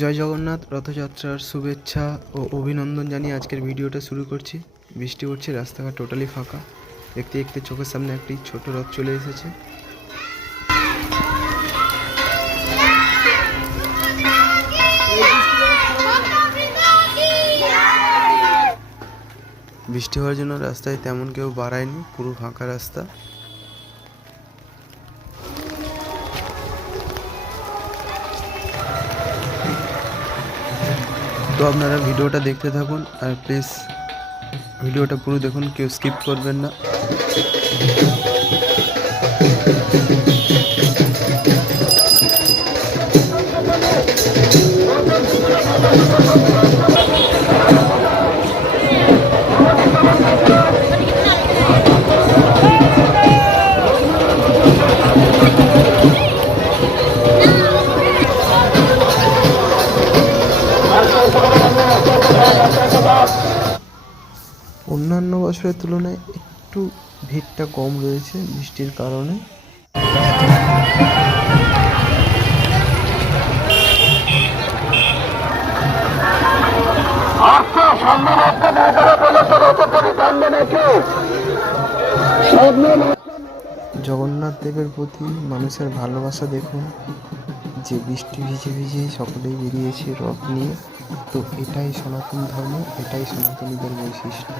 জয় জগন্নাথ। রথযাত্রার শুভেচ্ছা ও অভিনন্দন জানিয়ে আজকের ভিডিওটা শুরু করছি। বৃষ্টি পড়ছে, রাস্তাঘাট টোটালি ফাঁকা। দেখতে দেখতে চোখের সামনে একটি ছোট রথ চলে এসেছে। বৃষ্টি হওয়ার জন্য রাস্তায় তেমন কেউ বাড়ায়নি, পুরো ফাঁকা রাস্তা। তো আপনারা ভিডিওটা দেখতে থাকুন আর প্লিজ ভিডিওটা পুরো দেখুন, কেউ স্কিপ করবেন না। অন্যান্য বছরের তুলনায় একটু ভিড়টা কম রয়েছে বৃষ্টির কারণে। জগন্নাথ দেবের প্রতি মানুষের ভালোবাসা দেখুন, যে বৃষ্টি ভিজে ভিজে সকলেই বেরিয়েছে রথ নিয়ে। তো এটাই সনাতন ধর্ম, এটাই সনাতনীদের বৈশিষ্ট্য।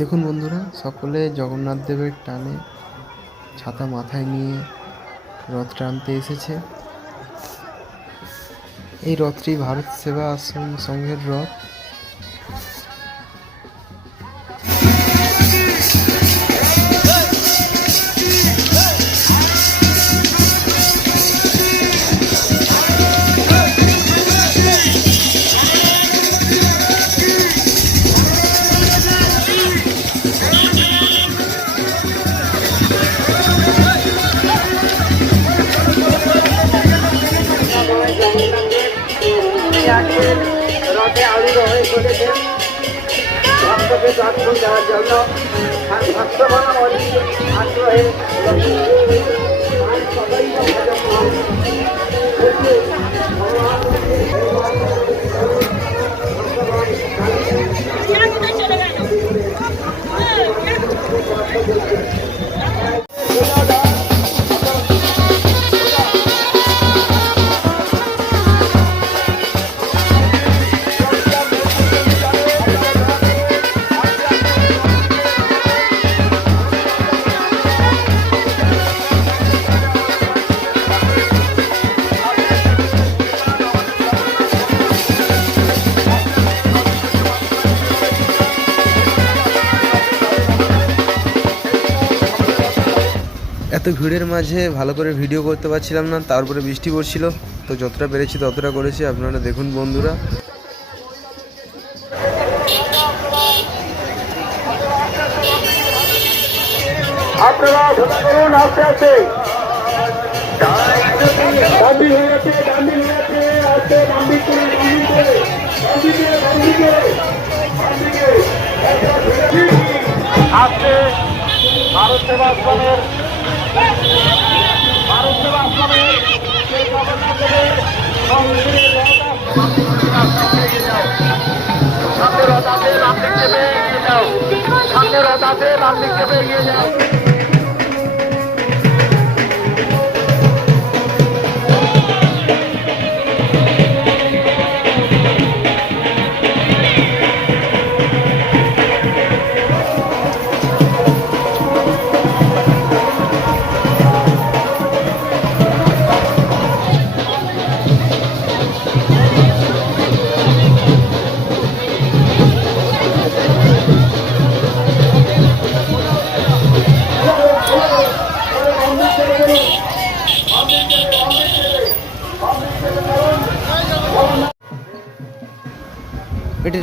দেখুন বন্ধুরা, সকলে জগন্নাথ দেবের টানে ছাতা মাথায় নিয়ে রথ টানতে এসেছে। এই রথটি ভারত সেবা আশ্রম সংঘের রথ। রথে আরূঢ় হয়ে চলেছে ভক্তকে দর্শন দেওয়ার জন্য। ভক্তগণ আগ্রহে এত ভিড়ের মাঝে ভালো করে ভিডিও করতে পারছিলাম না, তারপরে বৃষ্টি পড়ছিল। তো যতটা পেরেছি ততটা করেছি, আপনারা দেখুন বন্ধুরা। আপনারা করুন আস্তে আস্তে। আজকে ভারত সেবা আশ্রমের সামনে রথ আছে, নাম লিখতে পেয়ে এগিয়ে যাও। সামনে রথ আছে, নাম লিখতে পেয়ে এগিয়ে যাও।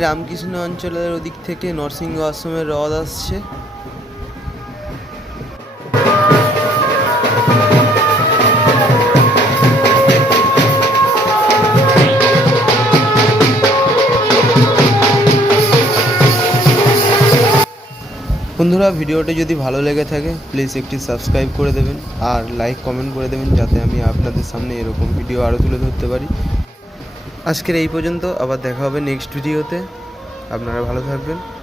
রামকৃষ্ণ অঞ্চলের ওদিক থেকে নরসিংহ আশ্রমের রথ আসছে। বন্ধুরা, ভিডিওটি যদি ভালো লেগে থাকে প্লিজ একটি সাবস্ক্রাইব করে দেবেন আর লাইক কমেন্ট করে দেবেন, যাতে আমি আপনাদের সামনে এরকম ভিডিও আরও তুলে ধরতে পারি। আজকের এই পর্যন্ত, আবার দেখা হবে নেক্সট ভিডিওতে। আপনারা ভালো থাকবেন।